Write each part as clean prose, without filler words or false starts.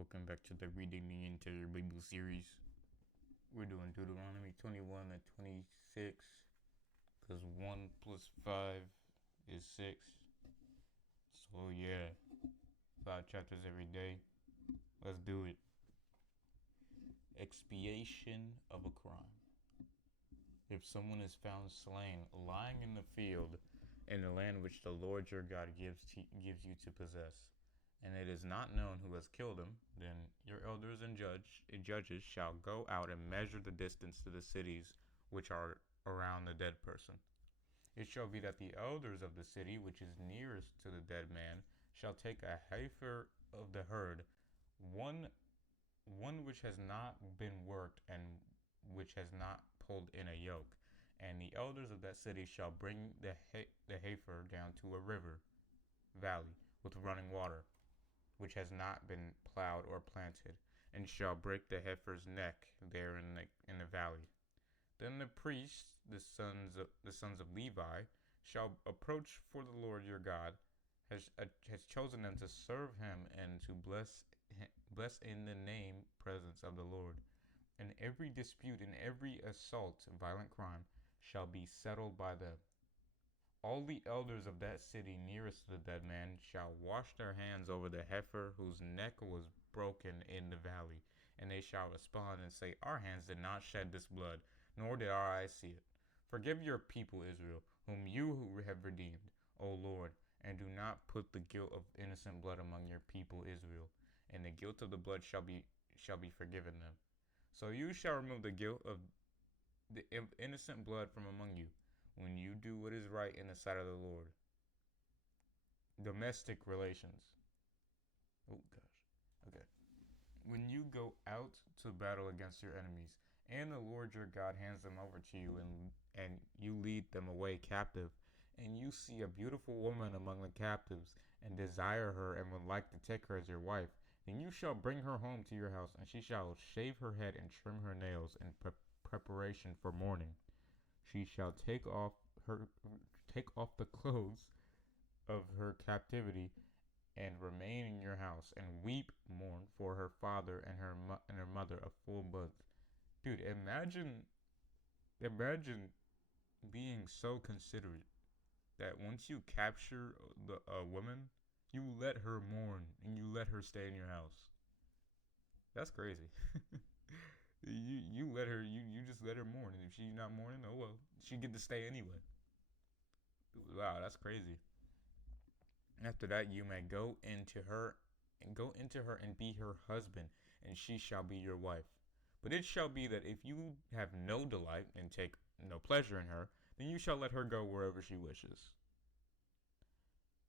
Welcome back to the Reading the Entire Bible series. We're doing Deuteronomy 21 and 26 because 1 plus 5 is 6. So, yeah, 5 chapters every day. Let's do it. Expiation of a crime. If someone is found slain, lying in the field in the land which the Lord your God gives you to possess, and it is not known who has killed him, then your elders and judges shall go out and measure the distance to the cities which are around the dead person. It shall be that the elders of the city which is nearest to the dead man shall take a heifer of the herd, one which has not been worked and which has not pulled in a yoke, and the elders of that city shall bring the heifer down to a river valley with running water, which has not been plowed or planted, and shall break the heifer's neck there in the valley. Then the priests, the sons of Levi, shall approach, for the Lord your God has chosen them to serve him and to bless in the name presence of the Lord. And every dispute and every assault, violent crime, shall be settled by them. All the elders of that city nearest to the dead man shall wash their hands over the heifer whose neck was broken in the valley, and they shall respond and say, Our hands did not shed this blood, nor did our eyes see it. Forgive your people Israel, whom you have redeemed, O Lord, and do not put the guilt of innocent blood among your people Israel, and the guilt of the blood shall be forgiven them. So you shall remove the guilt of the innocent blood from among you, when you do what is right in the sight of the Lord. Domestic relations. Oh gosh. Okay. When you go out to battle against your enemies, and the Lord your God hands them over to you, and you lead them away captive, and you see a beautiful woman among the captives, and desire her and would like to take her as your wife, then you shall bring her home to your house, and she shall shave her head and trim her nails in preparation for mourning. She shall take off the clothes of her captivity and remain in your house and mourn for her father and her mother a full month. Dude, imagine being so considerate that once you capture a woman, you let her mourn and you let her stay in your house. That's crazy. You let her you just let her mourn, and if she's not mourning, oh well, she get to stay anyway. Wow, that's crazy. After that, you may go into her and be her husband, and she shall be your wife. But it shall be that if you have no delight and take no pleasure in her, then you shall let her go wherever she wishes.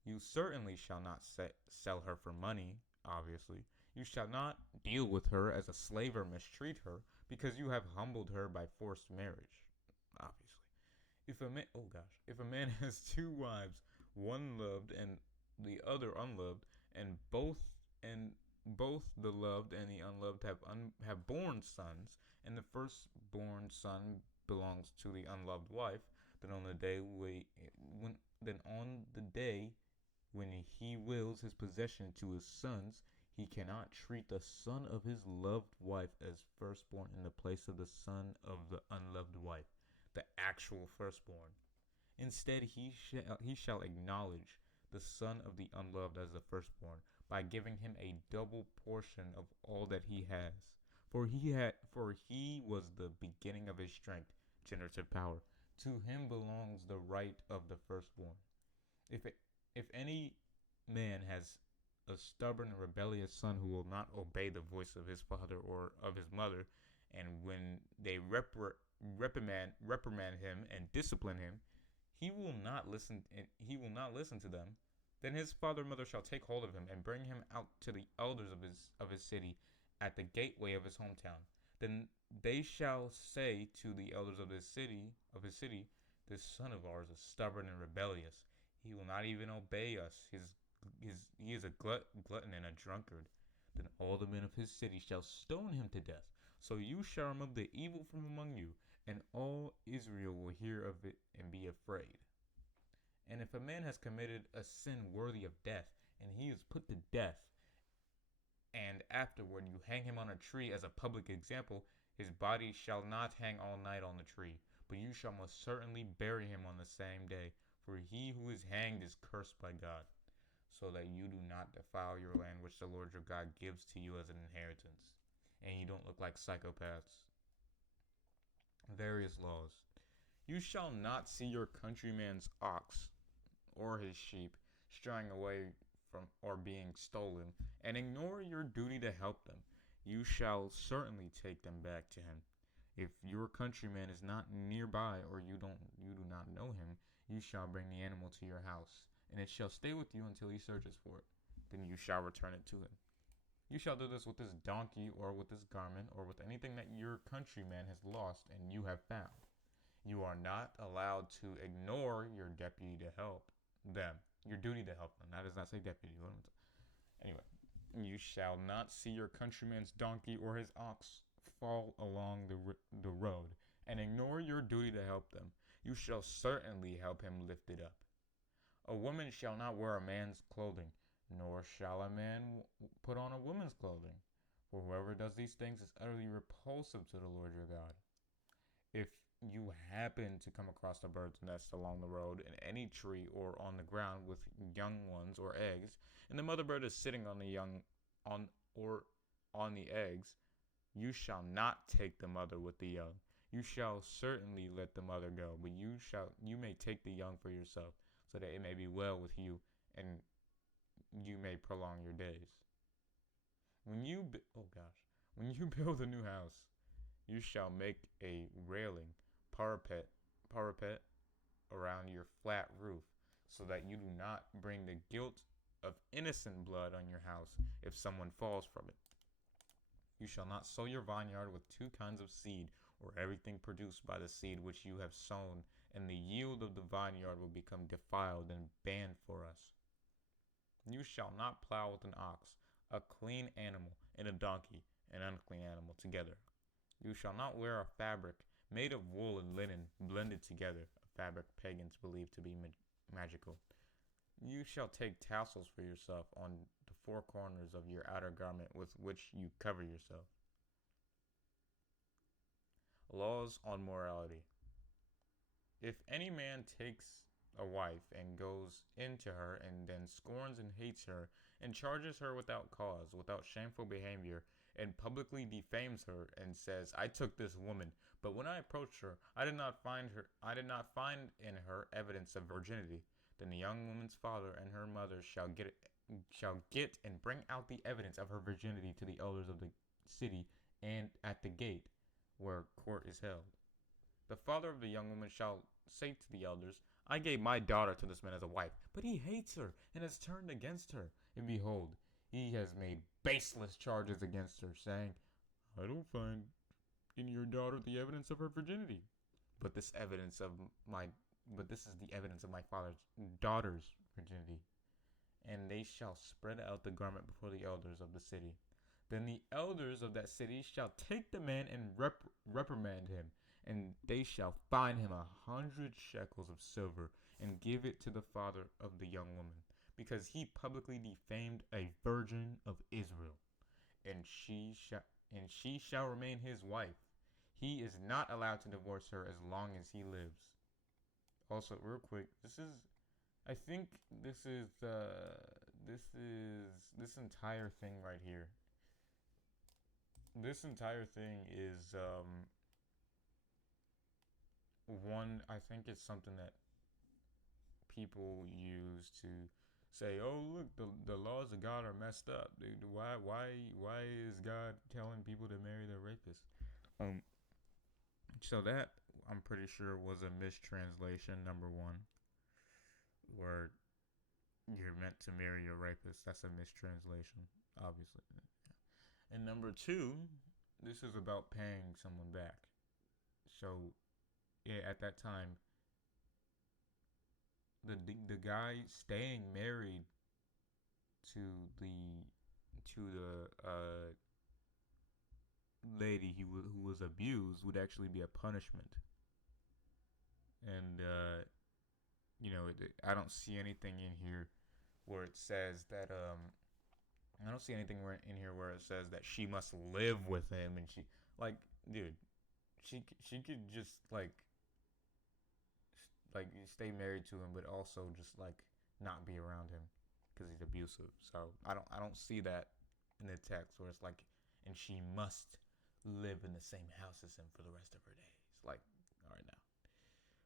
You certainly shall not sell her for money, obviously. You shall not deal with her as a slave or mistreat her, because you have humbled her by forced marriage, obviously. If a man has two wives, one loved and the other unloved, and both the loved and the unloved have borne sons, and the firstborn son belongs to the unloved wife, then on the day when he wills his possession to his sons, he cannot treat the son of his loved wife as firstborn in the place of the son of the unloved wife, the actual firstborn. Instead, he shall acknowledge the son of the unloved as the firstborn by giving him a double portion of all that he has. For he was the beginning of his strength, generative power. To him belongs the right of the firstborn. If if any man has a stubborn and rebellious son who will not obey the voice of his father or of his mother, and when they reprimand him and discipline him, he will not listen to them, then his father and mother shall take hold of him and bring him out to the elders of his city at the gateway of his hometown. Then they shall say to the elders of his city, this son of ours is stubborn and rebellious. He will not even obey us. He is a glutton and a drunkard. Then all the men of his city shall stone him to death. So you shall remove the evil from among you, and all Israel will hear of it and be afraid. And if a man has committed a sin worthy of death, and he is put to death, and afterward you hang him on a tree as a public example, his body shall not hang all night on the tree, but you shall most certainly bury him on the same day, for he who is hanged is cursed by God, so that you do not defile your land which the Lord your God gives to you as an inheritance, and you don't look like psychopaths. Various laws. You shall not see your countryman's ox or his sheep straying away from or being stolen, and ignore your duty to help them. You shall certainly take them back to him. If your countryman is not nearby, or you do not know him, you shall bring the animal to your house, and it shall stay with you until he searches for it. Then you shall return it to him. You shall do this with this donkey, or with this garment, or with anything that your countryman has lost and you have found. You are not allowed to ignore your deputy to help them. Your duty to help them. That does not say deputy. Anyway, you shall not see your countryman's donkey or his ox fall along the road, and ignore your duty to help them. You shall certainly help him lift it up. A woman shall not wear a man's clothing, nor shall a man put on a woman's clothing. For whoever does these things is utterly repulsive to the Lord your God. If you happen to come across a bird's nest along the road, in any tree, or on the ground with young ones or eggs, and the mother bird is sitting on the young on the eggs, you shall not take the mother with the young. You shall certainly let the mother go, but you may take the young for yourself, so that it may be well with you, and you may prolong your days. When you build a new house, you shall make a railing, parapet around your flat roof, so that you do not bring the guilt of innocent blood on your house if someone falls from it. You shall not sow your vineyard with two kinds of seed, or everything produced by the seed which you have sown, and the yield of the vineyard will become defiled and banned for us. You shall not plow with an ox, a clean animal, and a donkey, an unclean animal, together. You shall not wear a fabric made of wool and linen blended together, a fabric pagans believe to be magical. You shall take tassels for yourself on the four corners of your outer garment with which you cover yourself. Laws on morality. If any man takes a wife and goes into her and then scorns and hates her and charges her without cause, without shameful behavior, and publicly defames her and says, I took this woman, but when I approached her, I did not find in her evidence of virginity, then the young woman's father and her mother shall get and bring out the evidence of her virginity to the elders of the city and at the gate where court is held. The father of the young woman shall say to the elders, I gave my daughter to this man as a wife, but he hates her and has turned against her. And behold, he has made baseless charges against her, saying, I don't find in your daughter the evidence of her virginity. But this is the evidence of my father's daughter's virginity. And they shall spread out the garment before the elders of the city. Then the elders of that city shall take the man and reprimand him, and they shall fine him 100 shekels of silver, and give it to the father of the young woman, because he publicly defamed a virgin of Israel, and she shall remain his wife. He is not allowed to divorce her as long as he lives. Also, real quick, this entire thing right here. This entire thing is I think it's something that people use to say, oh look, the laws of God are messed up, dude. Why is God telling people to marry their rapists? So that, I'm pretty sure, was a mistranslation, number one, where you're meant to marry your rapist. That's a mistranslation, obviously. And number two, this is about paying someone back. So yeah, at that time, the guy staying married to the lady who was abused would actually be a punishment. And I don't see anything in here where it says that I don't see anything in here where it says that she must live with him, and she, like, dude, she could just like stay married to him, but also just like not be around him because he's abusive. So I don't see that in the text where it's like, and she must live in the same house as him for the rest of her days. Like, all right now.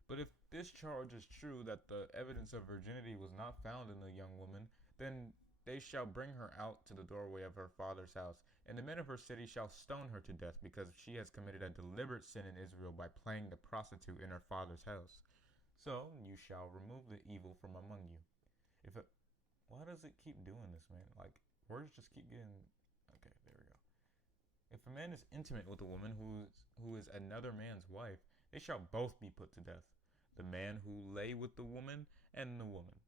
But if this charge is true that the evidence of virginity was not found in the young woman, then they shall bring her out to the doorway of her father's house, and the men of her city shall stone her to death, because she has committed a deliberate sin in Israel by playing the prostitute in her father's house. So you shall remove the evil from among you. If it, why does it keep doing this, man? Like, words just keep getting. Okay, there we go. If a man is intimate with a woman who is another man's wife, they shall both be put to death, the man who lay with the woman and the woman.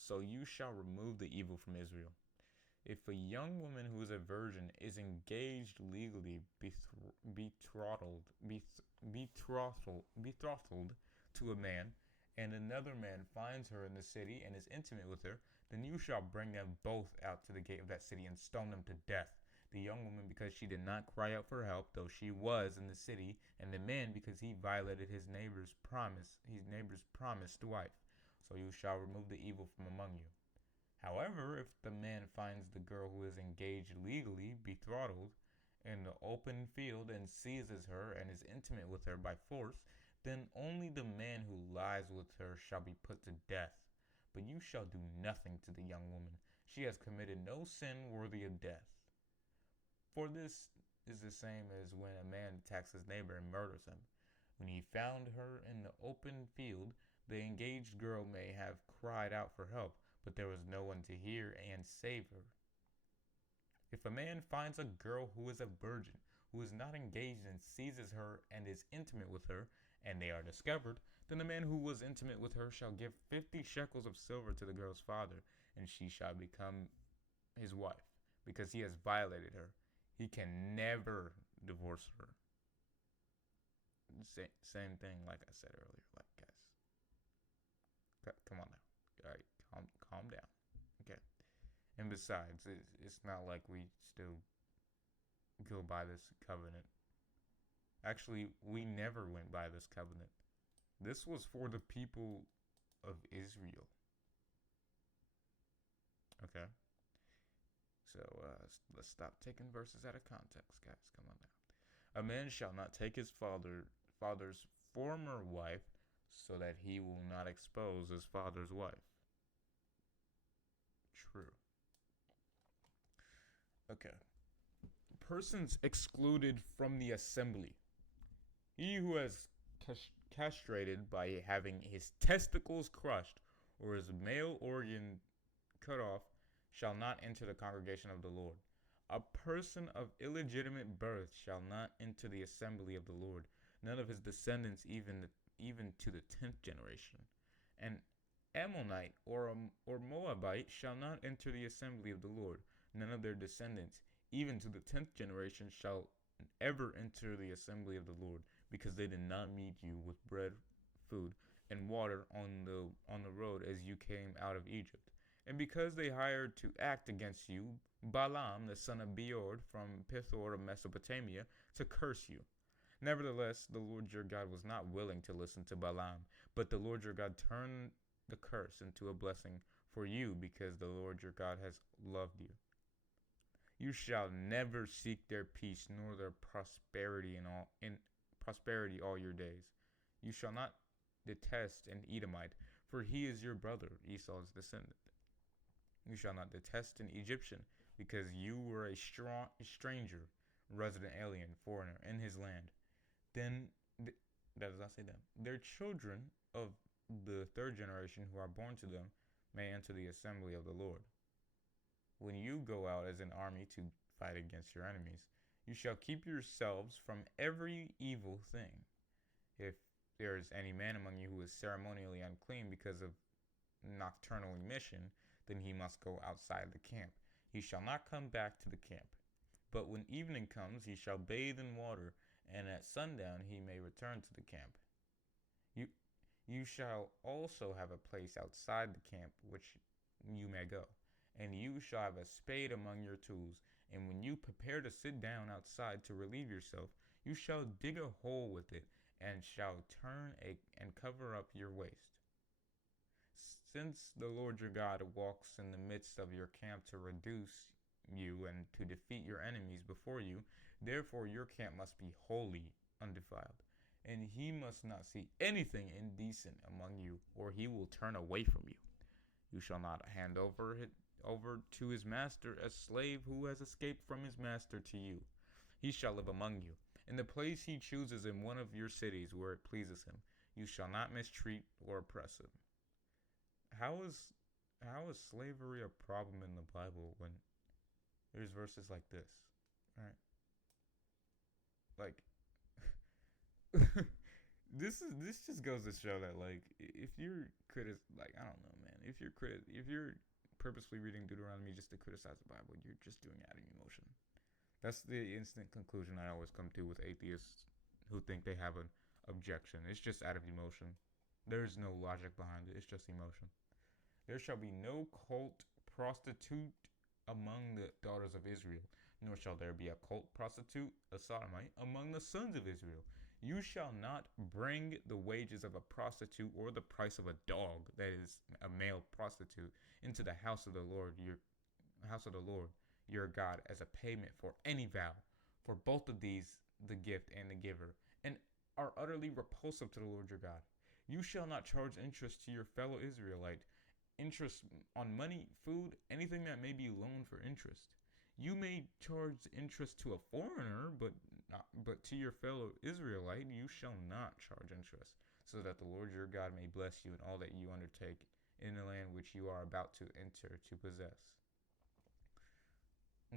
So you shall remove the evil from Israel. If a young woman who is a virgin is engaged legally, betrothed to a man, and another man finds her in the city and is intimate with her, then you shall bring them both out to the gate of that city and stone them to death. The young woman because she did not cry out for help, though she was in the city, and the man because he violated his neighbor's promised wife. So you shall remove the evil from among you. However, if the man finds the girl who is engaged legally, betrothed, in the open field and seizes her and is intimate with her by force, then only the man who lies with her shall be put to death. But you shall do nothing to the young woman. She has committed no sin worthy of death. For this is the same as when a man attacks his neighbor and murders him. When he found her in the open field, the engaged girl may have cried out for help, but there was no one to hear and save her. If a man finds a girl who is a virgin, who is not engaged, and seizes her and is intimate with her, and they are discovered, then the man who was intimate with her shall give 50 shekels of silver to the girl's father, and she shall become his wife, because he has violated her. He can never divorce her. Same thing like I said earlier. Like, guys, come on now. All right, calm down. Okay. And besides, it's not like we still go by this covenant. Actually, we never went by this covenant. This was for the people of Israel. Okay. So let's stop taking verses out of context, guys. Come on now. A man shall not take his father's former wife, so that he will not expose his father's wife. True. Okay. Persons excluded from the assembly. He who has castrated by having his testicles crushed or his male organ cut off shall not enter the congregation of the Lord. A person of illegitimate birth shall not enter the assembly of the Lord, none of his descendants even to the 10th generation. An Ammonite or Moabite shall not enter the assembly of the Lord, none of their descendants, even to the 10th generation, shall ever enter the assembly of the Lord, because they did not meet you with bread, food, and water on the road as you came out of Egypt. And because they hired to act against you Balaam the son of Beor from Pithor of Mesopotamia to curse you. Nevertheless, the Lord your God was not willing to listen to Balaam, but the Lord your God turned the curse into a blessing for you, because the Lord your God has loved you. You shall never seek their peace nor their prosperity in prosperity all your days. You shall not detest an Edomite, for he is your brother, Esau's descendant. You shall not detest an Egyptian, because you were a stranger, resident alien, foreigner in his land. Then, that does not say them, their children of the 3rd generation who are born to them may enter the assembly of the Lord. When you go out as an army to fight against your enemies, you shall keep yourselves from every evil thing. If there is any man among you who is ceremonially unclean because of nocturnal emission, then he must go outside the camp. He shall not come back to the camp. But when evening comes, he shall bathe in water, and at sundown he may return to the camp. You shall also have a place outside the camp which you may go, and you shall have a spade among your tools. And when you prepare to sit down outside to relieve yourself, you shall dig a hole with it, and shall and cover up your waste. Since the Lord your God walks in the midst of your camp to reduce you and to defeat your enemies before you, therefore your camp must be wholly undefiled. And he must not see anything indecent among you, or he will turn away from you. You shall not hand over to his master a slave who has escaped from his master to you. He shall live among you, in the place he chooses in one of your cities where it pleases him. You shall not mistreat or oppress him. How is slavery a problem in the Bible when there's verses like this, right? Like, this just goes to show that, like, if you're like, I don't know, man, if you're purposely reading Deuteronomy just to criticize the Bible, you're just doing it out of emotion. That's the instant conclusion I always come to with atheists who think they have an objection. It's just out of emotion. There's no logic behind it. It's just emotion. There shall be no cult prostitute among the daughters of Israel, nor shall there be a cult prostitute, a sodomite, among the sons of Israel. You shall not bring the wages of a prostitute or the price of a dog, that is a male prostitute, into the house of the Lord your God, as a payment for any vow. For both of these, the gift and the giver, and are utterly repulsive to the Lord your God. You shall not charge interest to your fellow Israelite, interest on money, food, anything that may be loaned for interest. You may charge interest to a foreigner, but to your fellow Israelite you shall not charge interest, so that the Lord your God may bless you in all that you undertake in the land which you are about to enter to possess.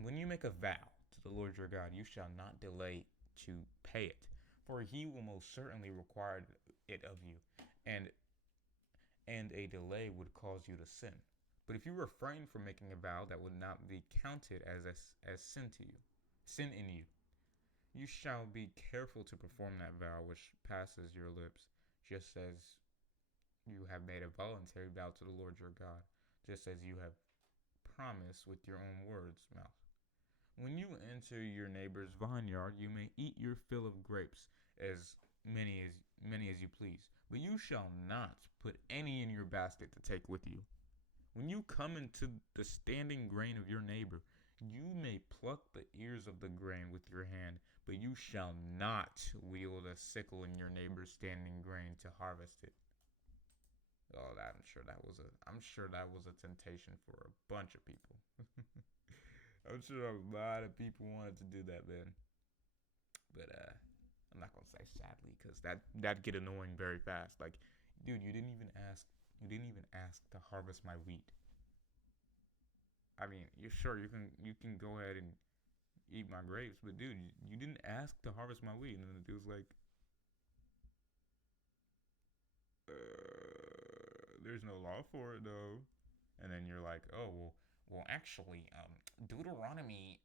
When you make a vow to the Lord your God, you shall not delay to pay it, for he will most certainly require it of you, and a delay would cause you to sin. But if you refrain from making a vow, that would not be counted as sin in you. You shall be careful to perform that vow which passes your lips, just as you have made a voluntary vow to the Lord your God, just as you have promised with your own mouth. When you enter your neighbor's vineyard, you may eat your fill of grapes, as many as you please, but you shall not put any in your basket to take with you. When you come into the standing grain of your neighbor, you may pluck the ears of the grain with your hand, but you shall not wield a sickle in your neighbor's standing grain to harvest it. Oh, I'm sure that was a temptation for a bunch of people. I'm sure a lot of people wanted to do that, man. But I'm not gonna say sadly, because that'd get annoying very fast. Like, dude, you didn't even ask to harvest my wheat. I mean, you can go ahead and eat my grapes, but dude, you didn't ask to harvest my wheat. And then the dude's like, there's no law for it though. And then you're like, oh well, actually, Deuteronomy.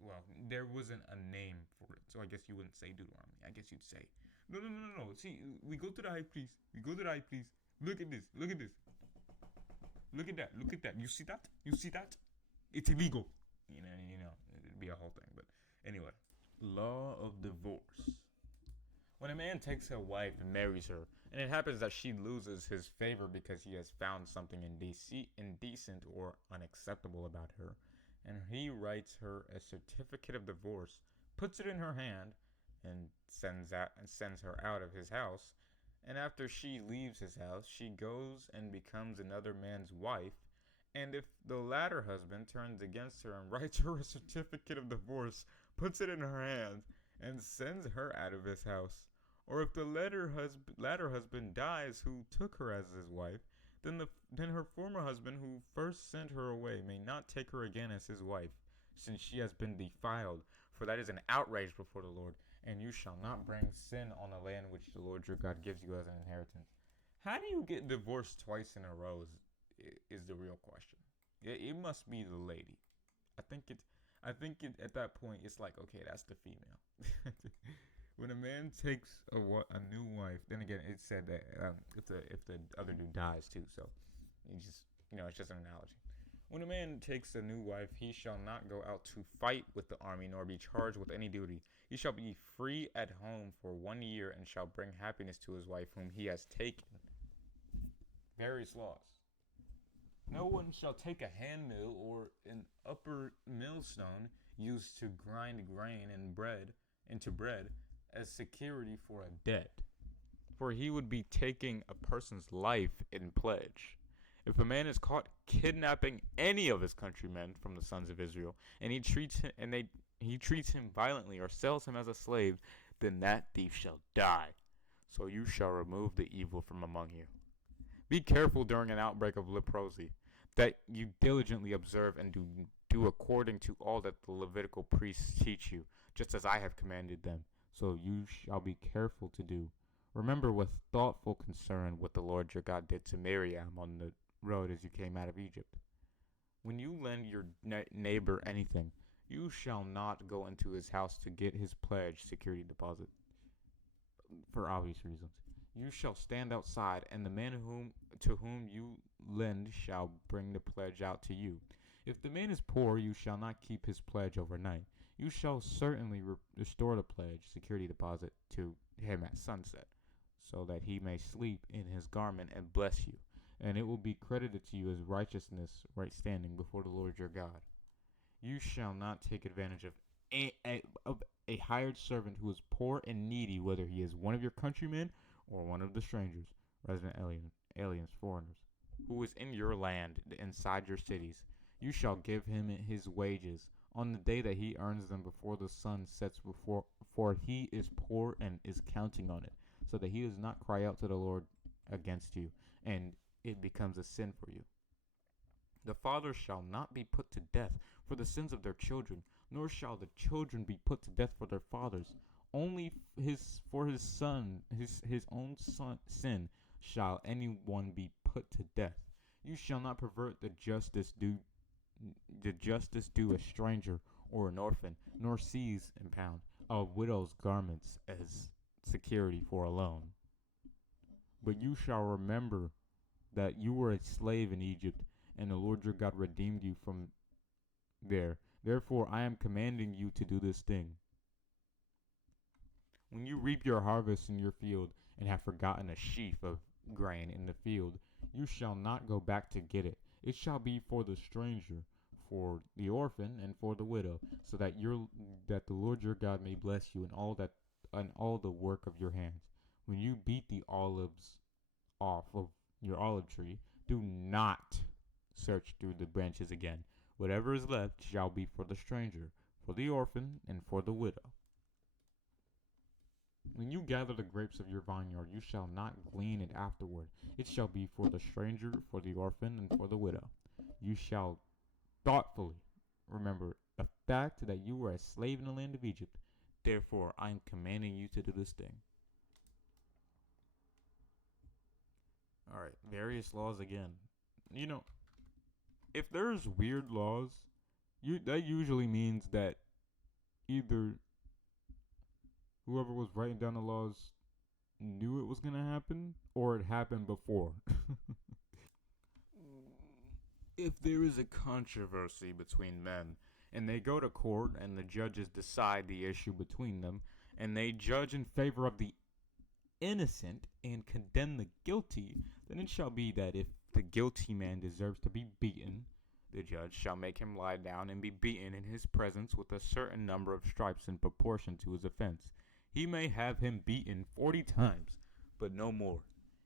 Well, there wasn't a name for it, so I guess you wouldn't say Deuteronomy. I guess you'd say, no. See, we go to the high priest. Look at this. Look at that. You see that? It's illegal. You know, it'd be a whole thing. But anyway, law of divorce. When a man takes a wife and marries her, and it happens that she loses his favor because he has found something indecent or unacceptable about her, and he writes her a certificate of divorce, puts it in her hand, and sends her out of his house. And after she leaves his house, she goes and becomes another man's wife. And if the latter husband turns against her and writes her a certificate of divorce, puts it in her hand, and sends her out of his house, or if the latter husband dies who took her as his wife, then her former husband who first sent her away may not take her again as his wife, since she has been defiled, for that is an outrage before the Lord, and you shall not bring sin on the land which the Lord your God gives you as an inheritance. How do you get divorced twice in a row is the real question. It must be the lady. I think at that point it's like, okay, that's the female. When a man takes a new wife, then again, it said that if the other dude dies too, so it's just an analogy. When a man takes a new wife, he shall not go out to fight with the army, nor be charged with any duty. He shall be free at home for 1 year, and shall bring happiness to his wife whom he has taken. Various laws. No one shall take a hand mill or an upper millstone used to grind grain and bread into bread as security for a debt, for he would be taking a person's life in pledge. If a man is caught kidnapping any of his countrymen from the sons of Israel, and he treats him violently or sells him as a slave, then that thief shall die. So you shall remove the evil from among you. Be careful during an outbreak of leprosy, that you diligently observe and do according to all that the Levitical priests teach you, just as I have commanded them. So you shall be careful to do. Remember with thoughtful concern what the Lord your God did to Miriam on the road as you came out of Egypt. When you lend your neighbor anything, you shall not go into his house to get his pledge security deposit, for obvious reasons. You shall stand outside, and the man to whom you lend shall bring the pledge out to you. If the man is poor, you shall not keep his pledge overnight. You shall certainly restore the pledge security deposit to him at sunset, so that he may sleep in his garment and bless you, and it will be credited to you as righteousness, right standing before the Lord your God. You shall not take advantage of a hired servant who is poor and needy, whether he is one of your countrymen or one of the strangers, resident aliens, foreigners, who is in your land, inside your cities. You shall give him his wages on the day that he earns them before the sun sets, for he is poor and is counting on it, so that he does not cry out to the Lord against you, and it becomes a sin for you. The father shall not be put to death for the sins of their children, nor shall the children be put to death for their fathers. Only for his own sin shall anyone be put to death. You shall not pervert the justice due a stranger or an orphan, nor seize and pound a widow's garments as security for a loan. But you shall remember that you were a slave in Egypt, and the Lord your God redeemed you from there. Therefore I am commanding you to do this thing. When you reap your harvest in your field, and have forgotten a sheaf of grain in the field, you shall not go back to get it. It shall be for the stranger, for the orphan, and for the widow, so that the Lord your God may bless you in all the work of your hands. When you beat the olives off of your olive tree, do not search through the branches again. Whatever is left shall be for the stranger, for the orphan, and for the widow. When you gather the grapes of your vineyard, you shall not glean it afterward. It shall be for the stranger, for the orphan, and for the widow. You shall thoughtfully remember the fact that you were a slave in the land of Egypt. Therefore, I am commanding you to do this thing. Alright, various laws again. If there's weird laws, that usually means that either whoever was writing down the laws knew it was going to happen, or it happened before. If there is a controversy between men, and they go to court, and the judges decide the issue between them, and they judge in favor of the innocent and condemn the guilty, then it shall be that if the guilty man deserves to be beaten, the judge shall make him lie down and be beaten in his presence with a certain number of stripes in proportion to his offense. He may have him beaten 40 times, but no more.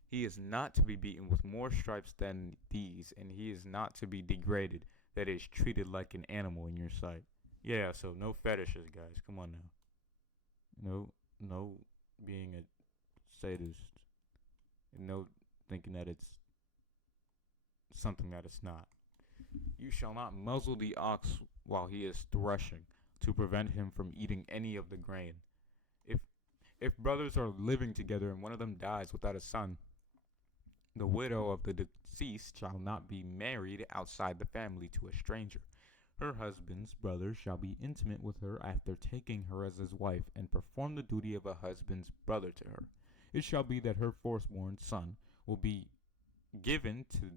He is not to be beaten with more stripes than these, and he is not to be degraded, that is, treated like an animal in your sight. Yeah, so no fetishes, guys. Come on now. No being a sadist. And no thinking that it's something that it's not. You shall not muzzle the ox while he is threshing, to prevent him from eating any of the grain. If brothers are living together and one of them dies without a son, the widow of the deceased shall not be married outside the family to a stranger. Her husband's brother shall be intimate with her after taking her as his wife, and perform the duty of a husband's brother to her. It shall be that her firstborn son will be given to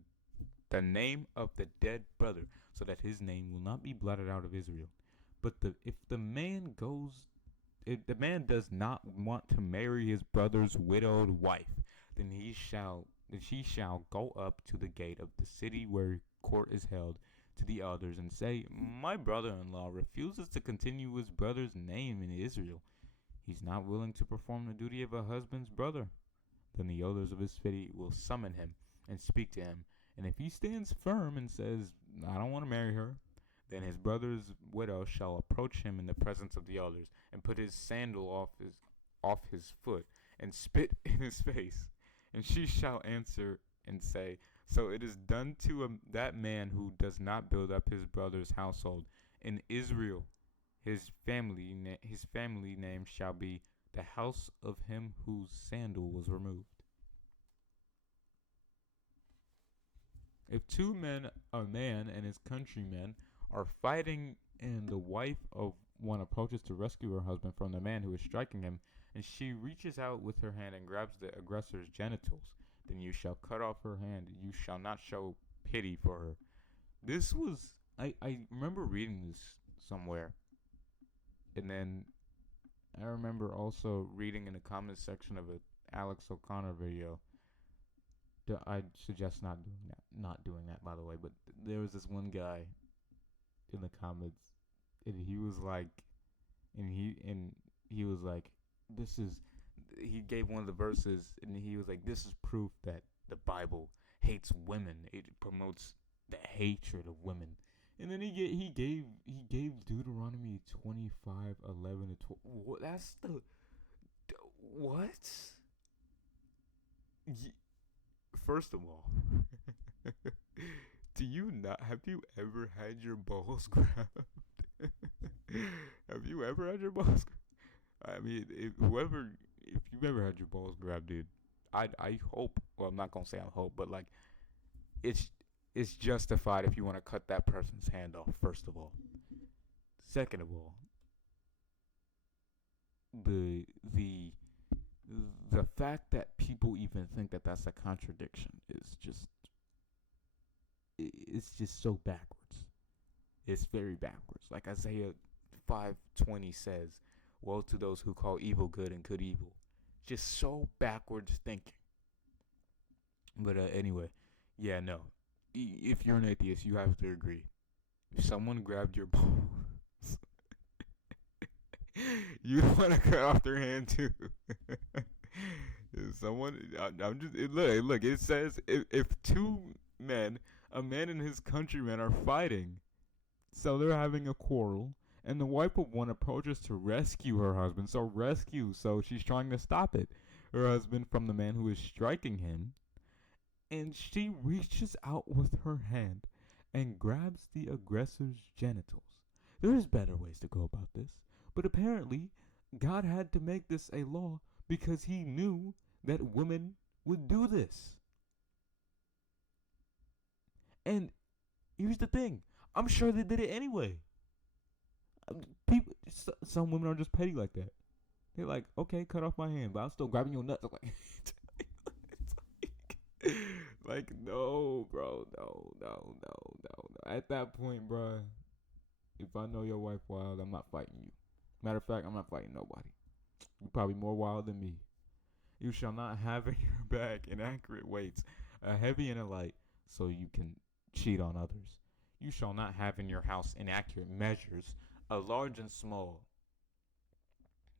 the name of the dead brother, so that his name will not be blotted out of Israel. But if the man does not want to marry his brother's widowed wife, then she shall go up to the gate of the city where court is held to the elders and say, my brother-in-law refuses to continue his brother's name in Israel. He's not willing to perform the duty of a husband's brother. Then the elders of his city will summon him and speak to him. And if he stands firm and says, I don't want to marry her, then his brother's widow shall approach him in the presence of the elders and put his sandal off his foot and spit in his face. And she shall answer and say, so it is done to that man who does not build up his brother's household. In Israel, his family name shall be the house of him whose sandal was removed. If two men, a man and his countrymen, are fighting, and the wife of one approaches to rescue her husband from the man who is striking him, and she reaches out with her hand and grabs the aggressor's genitals, then you shall cut off her hand. You shall not show pity for her. This was, I remember reading this somewhere. And then I remember also reading in the comment section of a Alex O'Connor video. I suggest not doing that, by the way. But there was this one guy in the comments, and he was like, he gave one of the verses, and he was like, this is proof that the Bible hates women. It promotes the hatred of women. And then he gave Deuteronomy 25:11 to 12. That's the what? First of all, have you ever had your balls grabbed? Have you ever had your balls grabbed? I mean, if you've ever had your balls grabbed, dude, I hope, well, I'm not going to say I hope, but like, it's justified if you want to cut that person's hand off, first of all. Second of all, the fact that people even think that that's a contradiction is just so backwards. It's very backwards. Like Isaiah 5:20 says, woe to those who call evil good and good evil. Just so backwards thinking. But anyway, yeah, no. If you're an atheist, you have to agree. If someone grabbed your balls, you want to cut off their hand too. Look, it says if two men, a man and his countrymen, are fighting, so they're having a quarrel, and the wife of one approaches to rescue her husband. So she's trying to stop her husband from the man who is striking him, and she reaches out with her hand and grabs the aggressor's genitals. There's better ways to go about this, but apparently God had to make this a law because he knew that women would do this. And here's the thing, I'm sure they did it anyway. Some women are just petty like that. They're like, okay, cut off my hand, but I'm still grabbing your nuts. I'm like, no, bro, no. At that point, bro, if I know your wife wild, I'm not fighting you. Matter of fact, I'm not fighting nobody. You're probably more wild than me. You shall not have in your bag inaccurate weights, a heavy and a light, so you can cheat on others. You shall not have in your house inaccurate measures, a large and small.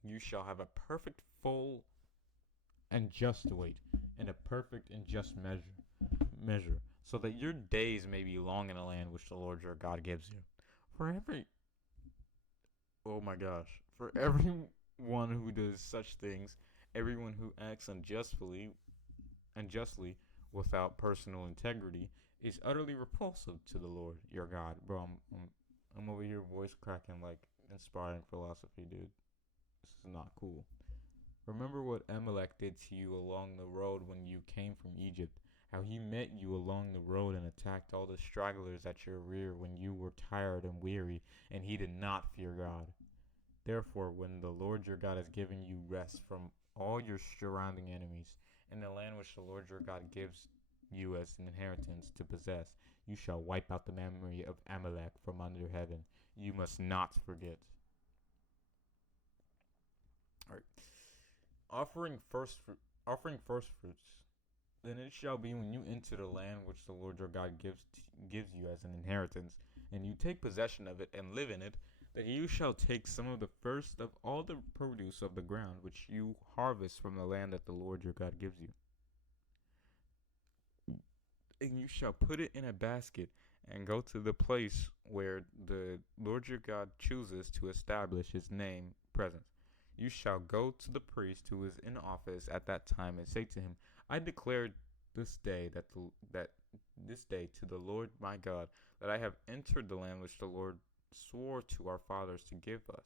You shall have a perfect, full, and just weight, and a perfect and just measure, so that your days may be long in the land which the Lord your God gives you. For everyone who does such things, everyone who acts unjustly without personal integrity, is utterly repulsive to the Lord your God. Bro, I'm over here voice cracking like inspiring philosophy, dude. This is not cool. Remember what Amalek did to you along the road when you came from Egypt, how he met you along the road and attacked all the stragglers at your rear when you were tired and weary, and he did not fear God. Therefore, when the Lord your God has given you rest from all your surrounding enemies, in the land which the Lord your God gives you as an inheritance to possess. You shall wipe out the memory of Amalek from under heaven. You must not forget. All right. Offering first fruits. Then it shall be when you enter the land which the Lord your God gives you as an inheritance, and you take possession of it and live in it, that you shall take some of the first of all the produce of the ground which you harvest from the land that the Lord your God gives you. And you shall put it in a basket and go to the place where the Lord your God chooses to establish his name presence. You shall go to the priest who is in office at that time and say to him, I declare this day that this day to the Lord my God that I have entered the land which the Lord swore to our fathers to give us.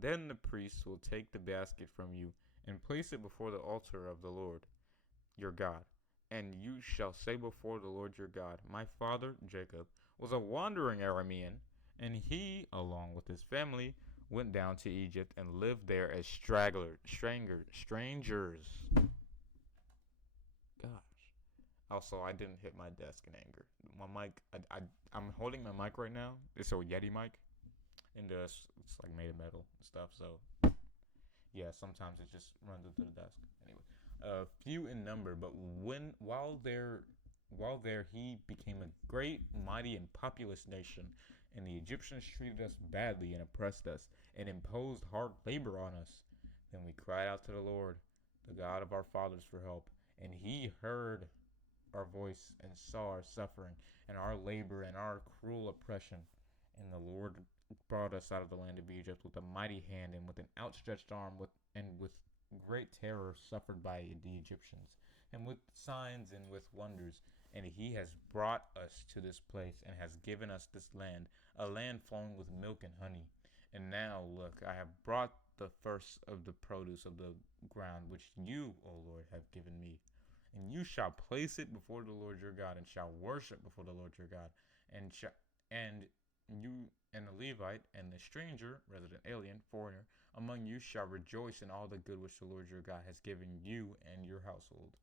Then the priest will take the basket from you and place it before the altar of the Lord your God. And you shall say before the Lord your God, my father Jacob was a wandering Aramean, and he, along with his family, went down to Egypt and lived there as strangers. Gosh. Also, I didn't hit my desk in anger. My mic, I'm holding my mic right now. It's a Yeti mic, and it's like made of metal and stuff. So yeah, sometimes it just runs into the desk. Anyway, few in number, but while there he became a great, mighty, and populous nation, and the Egyptians treated us badly and oppressed us, and imposed hard labor on us. Then we cried out to the Lord, the God of our fathers, for help, and he heard our voice and saw our suffering and our labor and our cruel oppression. And the Lord brought us out of the land of Egypt with a mighty hand and with an outstretched arm, with great terror suffered by the Egyptians, and with signs and with wonders. And he has brought us to this place and has given us this land, a land flowing with milk and honey. And now, look, I have brought the first of the produce of the ground which you, O Lord, have given me. And you shall place it before the Lord your God, and shall worship before the Lord your God, and you and the Levite and the stranger, resident, alien, foreigner, among you shall rejoice in all the good which the Lord your God has given you and your household.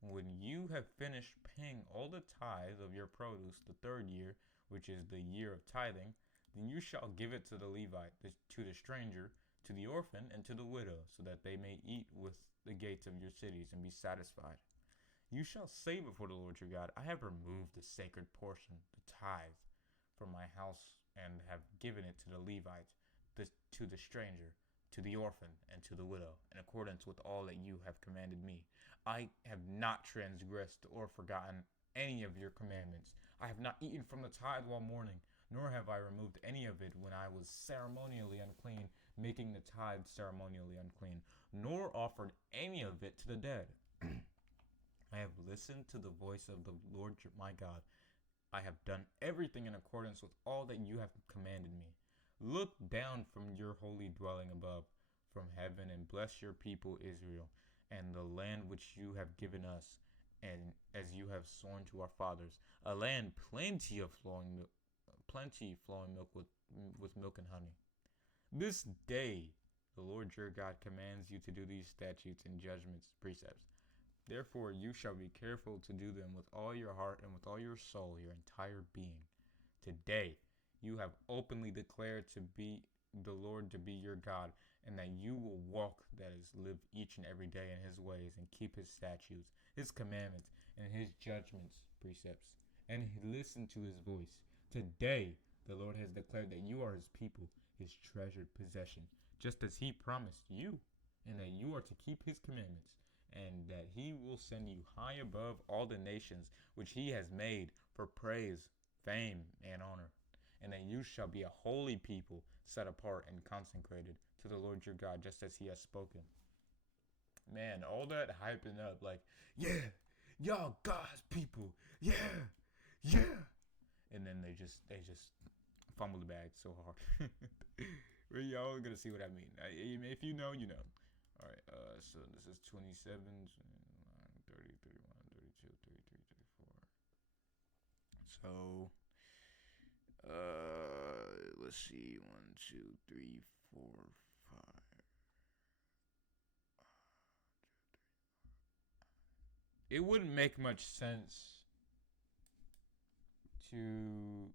When you have finished paying all the tithe of your produce the third year, which is the year of tithing, then you shall give it to the Levite, to the stranger, to the orphan, and to the widow, so that they may eat with the gates of your cities and be satisfied. You shall say before the Lord your God, I have removed the sacred portion, the tithe, from my house, and have given it to the Levite, to the stranger, to the orphan, and to the widow, in accordance with all that you have commanded me. I have not transgressed or forgotten any of your commandments. I have not eaten from the tithe while mourning, nor have I removed any of it when I was ceremonially unclean, making the tithe ceremonially unclean, nor offered any of it to the dead. I have listened to the voice of the Lord my God. I have done everything in accordance with all that you have commanded me. Look down from your holy dwelling above, from heaven, and bless your people Israel, and the land which you have given us, and as you have sworn to our fathers, a land plenty flowing milk with milk and honey. This day the Lord your God commands you to do these statutes and judgments, precepts. Therefore you shall be careful to do them with all your heart and with all your soul, your entire being. Today you have openly declared to be the Lord to be your God, and that you will walk, that is, live each and every day in his ways, and keep his statutes, his commandments, and his judgments, precepts, and listen to his voice. Today the Lord has declared that you are his people, his treasured possession, just as he promised you, and that you are to keep his commandments, and that he will send you high above all the nations which he has made for praise, fame, and honor, and that you shall be a holy people, set apart and consecrated to the Lord your God, just as he has spoken. Man, all that hyping up, like, yeah, y'all God's people, yeah, and then they just fumble the bag so hard. Well, y'all gonna see what I mean. If you know, you know. All right, so this is 27, 30, 31, 32, 33, 34. So, let's see, 1, 2, 3, 4, 5. it wouldn't make much sense to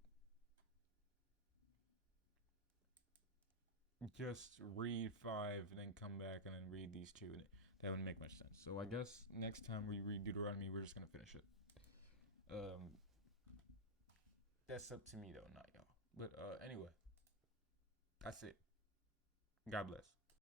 just read 5 and then come back and then read these 2. That wouldn't make much sense. So I guess next time we read Deuteronomy, we're just going to finish it. That's up to me, though, not y'all. But anyway, that's it. God bless.